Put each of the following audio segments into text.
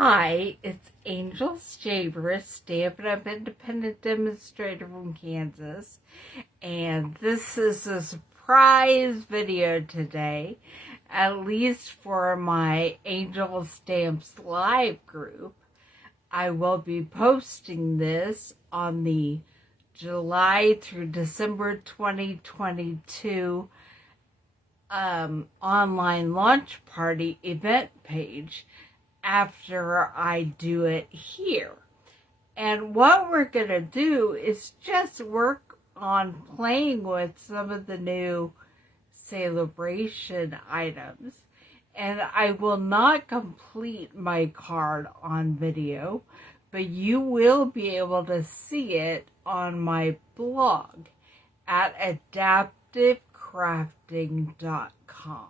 Hi, it's Angel Staber, Stampin' Up Independent Demonstrator from Kansas, and this is a surprise video today, at least for my Angel Stamps Live group. I will be posting this on the July through December 2022 online launch party event page after I do it here. And what we're going to do is just work on playing with some of the new Saleabration items. And I will not complete my card on video, but you will be able to see it on my blog at adaptivecrafting.com.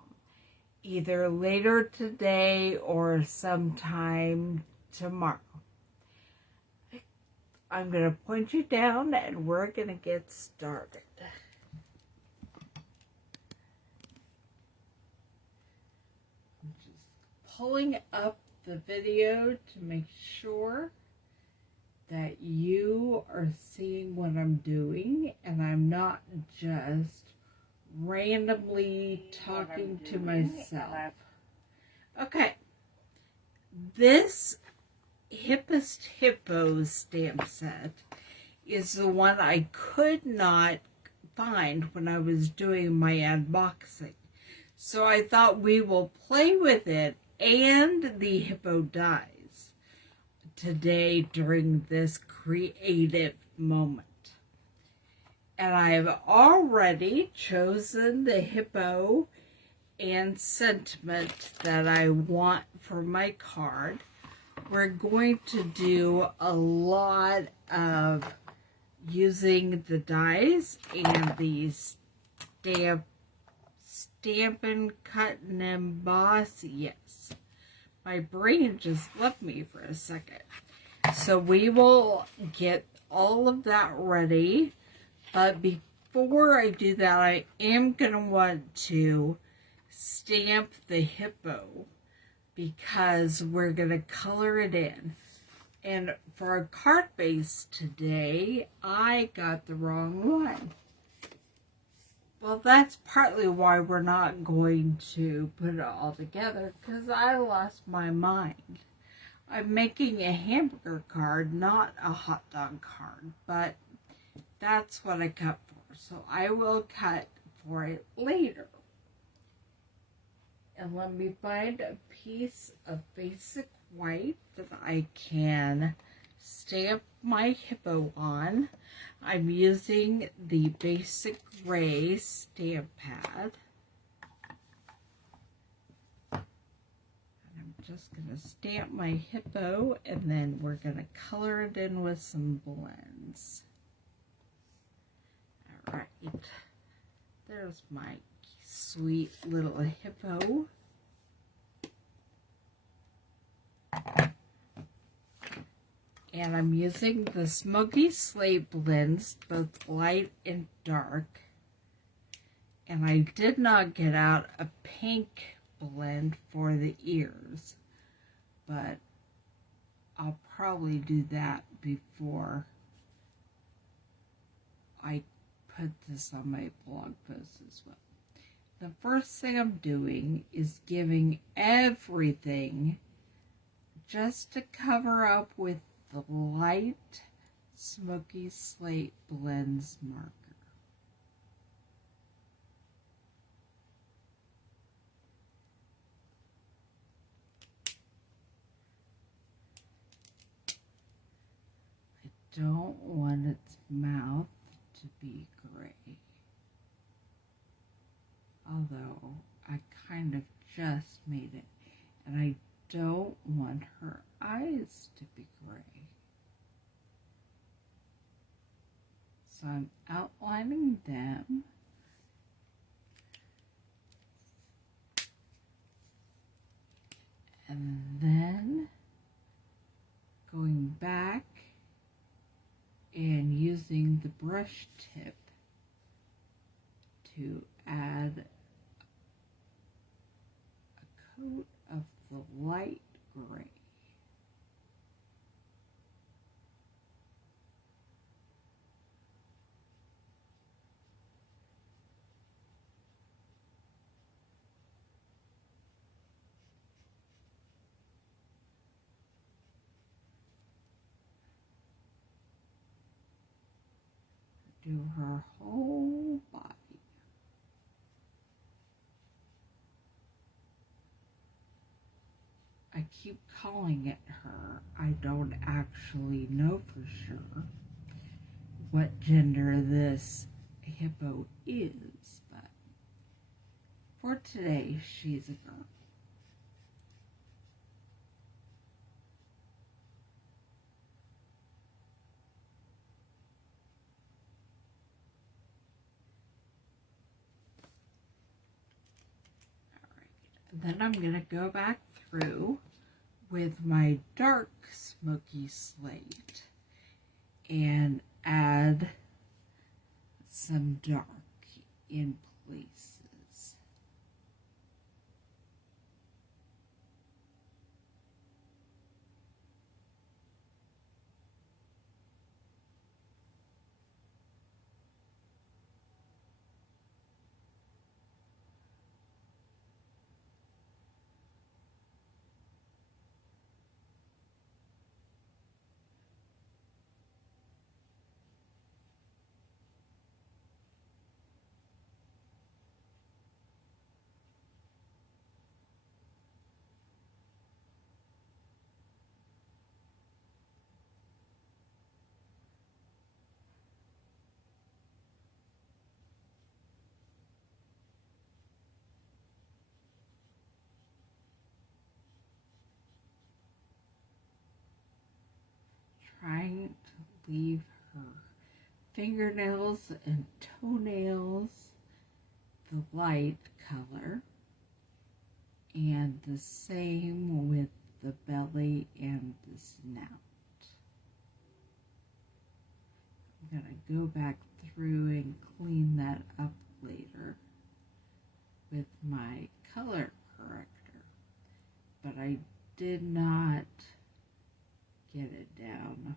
Either later today or sometime tomorrow. I'm going to point you down and we're going to get started. I'm just pulling up the video to make sure that you are seeing what I'm doing and I'm not just randomly talking to myself. Okay, this Hippest Hippo stamp set is the one I could not find when I was doing my unboxing. So I thought we will play with it and the Hippo Dies today during this creative moment. And I've already chosen the hippo and sentiment that I want for my card. We're going to do a lot of using the dies and these Stampin' Cut and Emboss. Yes, my brain just left me for a second. So we will get all of that ready. But before I do that, I am going to want to stamp the hippo because we're going to color it in. And for our card base today, I got the wrong one. Well, that's partly why we're not going to put it all together, because I lost my mind. I'm making a hamburger card, not a hot dog card, but that's what I cut for, so I will cut for it later. And let me find a piece of basic white that I can stamp my hippo on. I'm using the basic gray stamp pad. And I'm just going to stamp my hippo, and then we're going to color it in with some blends. Right, there's my sweet little hippo. And I'm using the Smoky Slate blends, both light and dark. And I did not get out a pink blend for the ears, but I'll probably do that before I put this on my blog post as well. The first thing I'm doing is giving everything just to cover up with the light Smoky Slate blends marker. I don't want its mouth to be gray, although I kind of just made it, and I don't want her eyes to be gray. So I'm outlining them, and then going back and using the brush tip to add a coat of the light gray. do her whole body. I keep calling it her. I don't actually know for sure what gender this hippo is, but for today, she's a girl. Then I'm going to go back through with my dark smoky slate and add some dark in places. Trying to leave her fingernails and toenails the light color, and the same with the belly and the snout. I'm going to go back through and clean that up later with my color corrector, but I did not get it down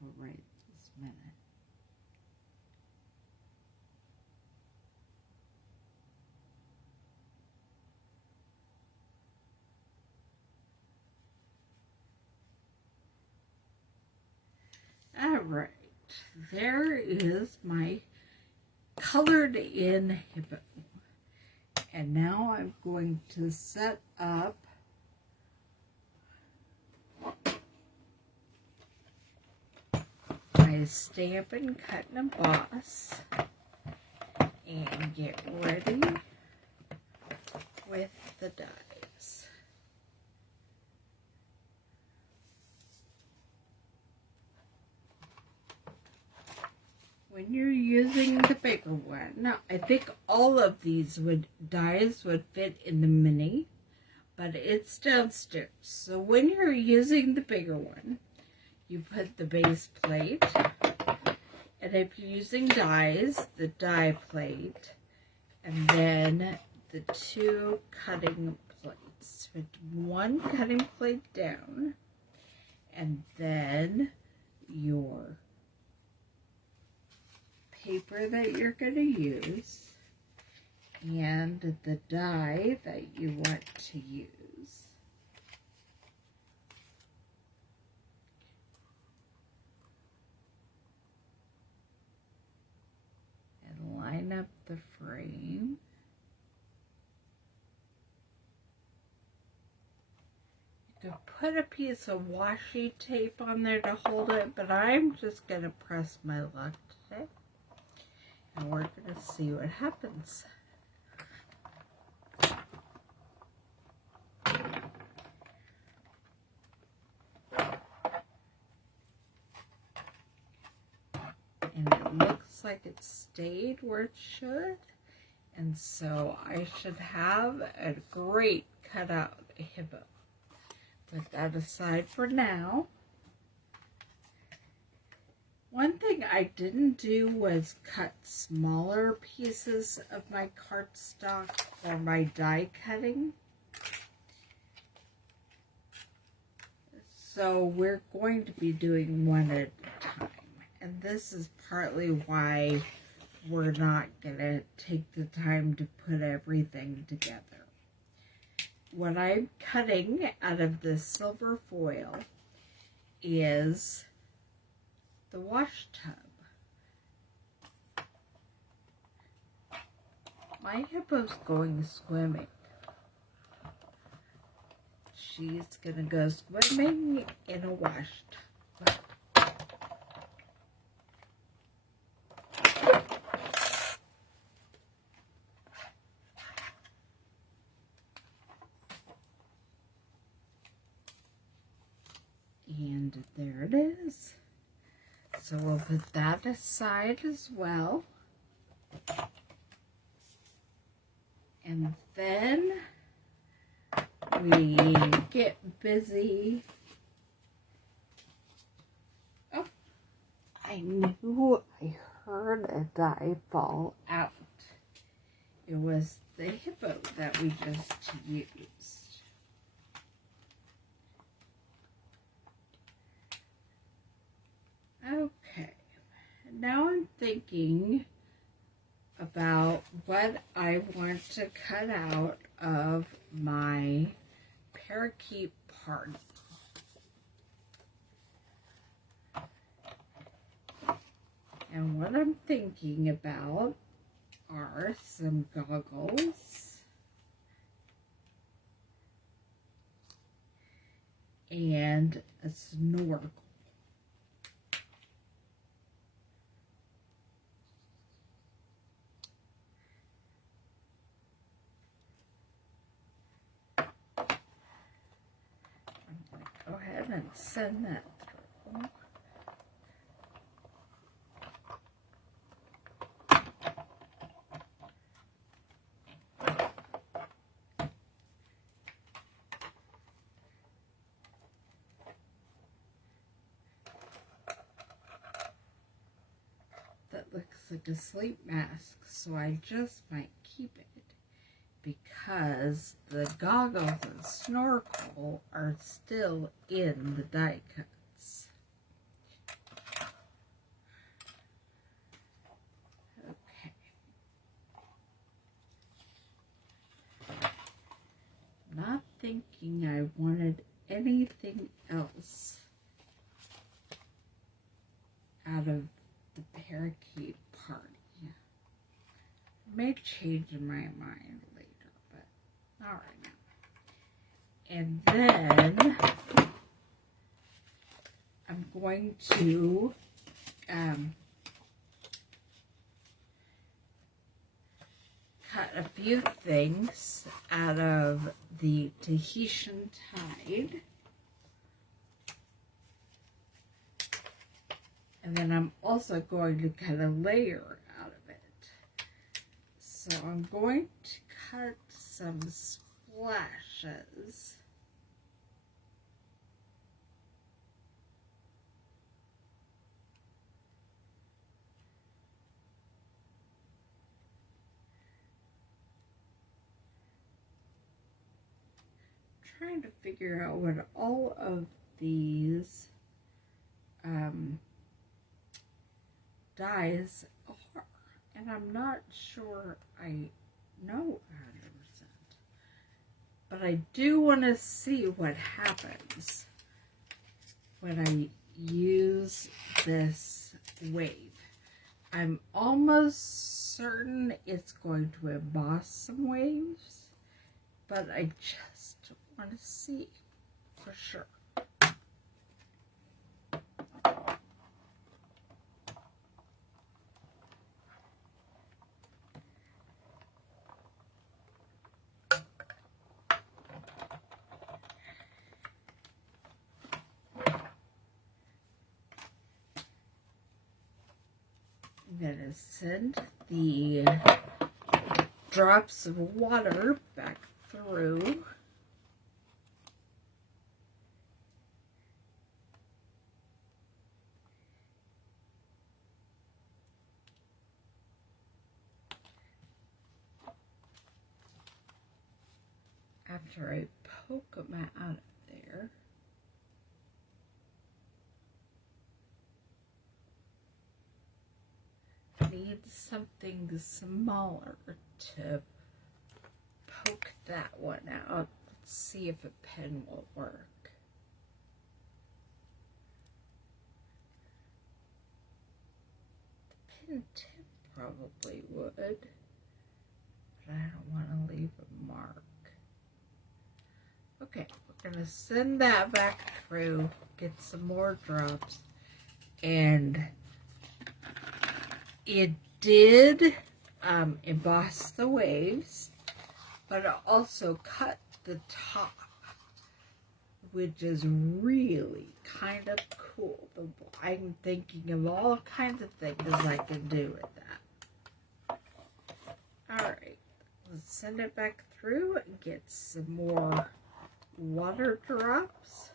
for right this minute. All right, there is my colored in hippo. And now I'm going to set up my Stampin' Cut and Emboss and get ready with the dies. When you're using the bigger one, I think all of these dies would fit in the mini, but it's downstairs. So when you're using the bigger one, you put the base plate, and if you're using dies, the die plate, and then the two cutting plates. Put one cutting plate down, and then your paper that you're going to use, and the die that you want to use. And line up the frame. You could put a piece of washi tape on there to hold it, but I'm just going to press my luck today. And we're going to see what happens. And it looks like it stayed where it should. And so I should have a great cutout hippo. Put that aside for now. One thing I didn't do was cut smaller pieces of my cardstock for my die cutting. So we're going to be doing one at a time. And this is partly why we're not going to take the time to put everything together. What I'm cutting out of this silver foil is the wash tub. My hippo's going swimming. She's gonna go swimming in a wash tub. And there it is. So we'll put that aside as well. And then we get busy. Oh, I knew I heard a die fall out. It was the hippo that we just used. Okay, now I'm thinking about what I want to cut out of my parakeet party. And what I'm thinking about are some goggles and a snorkel. Go ahead and send that through. That looks like a sleep mask, so I just might keep it because the goggles and snorkel are still in the die cuts. Okay. Not thinking I wanted anything else out of the parakeet party. I may change my mind later, but not right now. And then I'm going to cut a few things out of the Tahitian Tide. And then I'm also going to cut a layer out of it. So I'm going to cut some splashes. Trying to figure out what all of these dies are, and I'm not sure I know 100%, but I do want to see what happens when I use this wave. I'm almost certain it's going to emboss some waves, but I just want to see for sure. I'm going to send the drops of water back through. After I poke them out of there. Need something smaller to poke that one out. Let's see if a pen will work. The pen tip probably would. but I don't want to leave a mark. Okay, we're going to send that back through, get some more drops, and it did emboss the waves, but it also cut the top, which is really kind of cool. I'm thinking of all kinds of things I can do with that. Alright, let's send it back through and get some more water drops.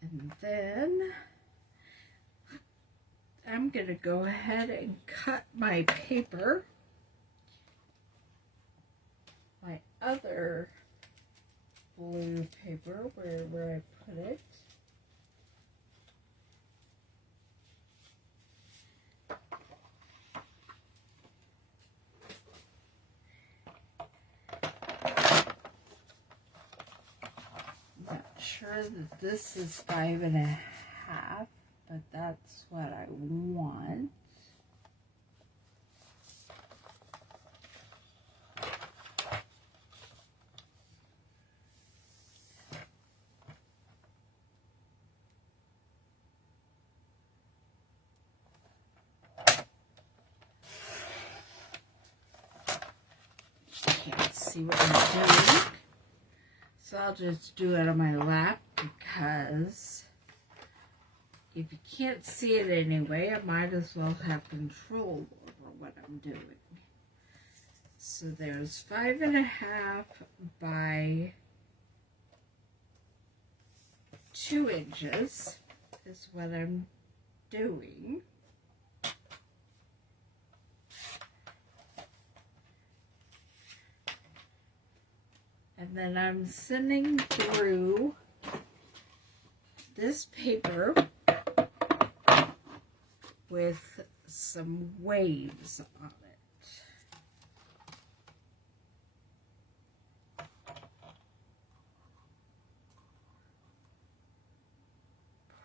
And then I'm going to go ahead and cut my paper, my other blue paper, where I put it. Not sure that this is 5.5, but that's what I want. Can't see what I'm doing, so I'll just do it on my lap, because if you can't see it anyway, I might as well have control over what I'm doing. So there's 5.5 by 2 inches is what I'm doing. And then I'm sending through this paper with some waves on it.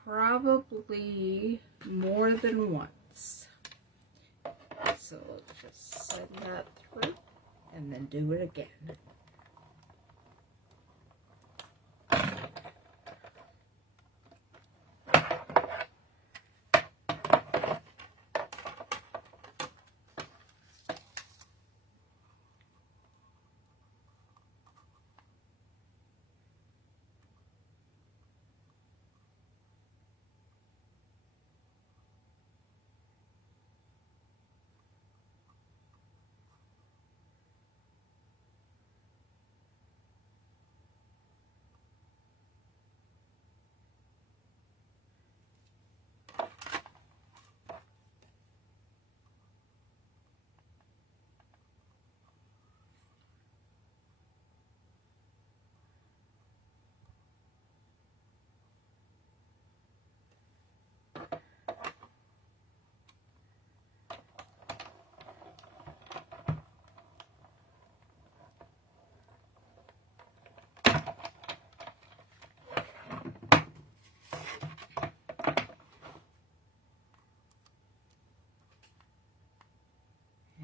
Probably more than once. So let's just send that through and then do it again.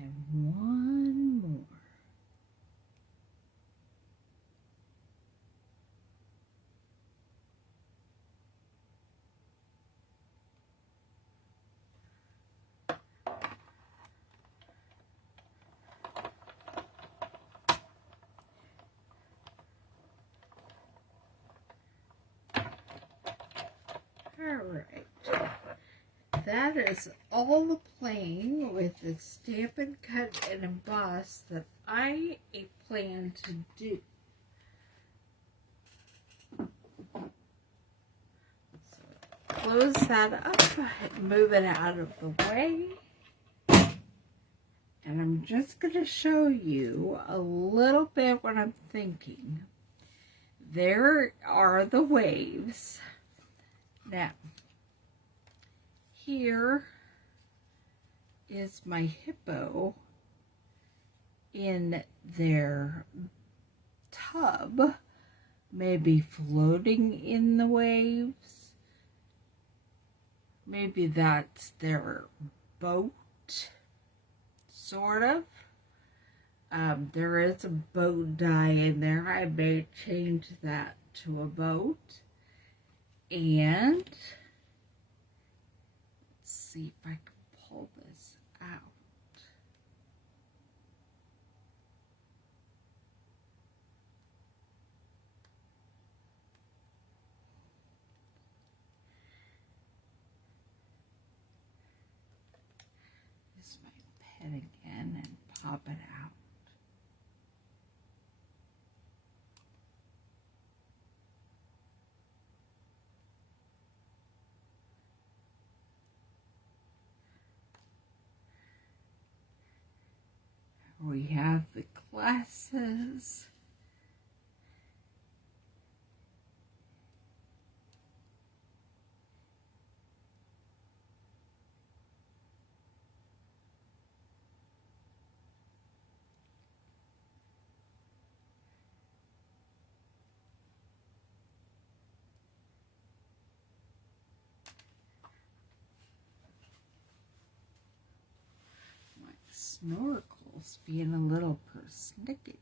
And one more. Alright, that is all the playing with the Stampin' Cut and Emboss that I plan to do. So close that up, move it out of the way, and I'm just going to show you a little bit what I'm thinking. there are the waves. Now, here is my hippo in their tub, maybe floating in the waves. Maybe that's their boat, sort of. There is a boat die in there. I may change that to a boat. And let's see if I can pull this out. Use my pen again and pop it out. We have the glasses. My snorkel's being a little persnickety.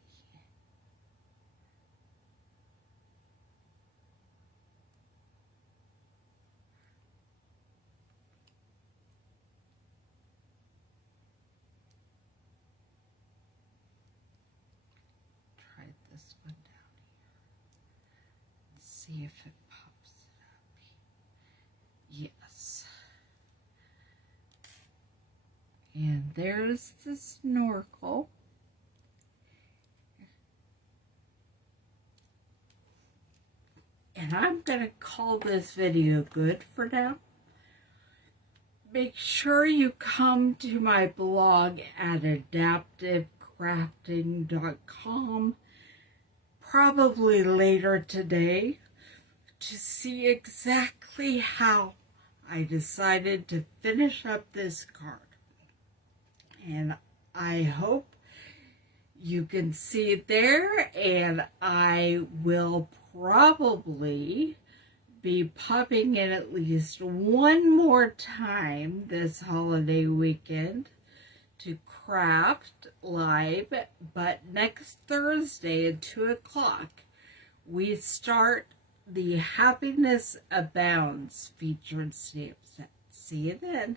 Try this one down here. Let's see if it pops it up. Yes. And there's the snorkel. And I'm going to call this video good for now. Make sure you come to my blog at adaptivecrafting.com probably later today to see exactly how I decided to finish up this card. And I hope you can see it there, and I will probably be popping in at least one more time this holiday weekend to craft live, but next Thursday at 2 o'clock we start the Happiness Abounds featured stamp set. See you then.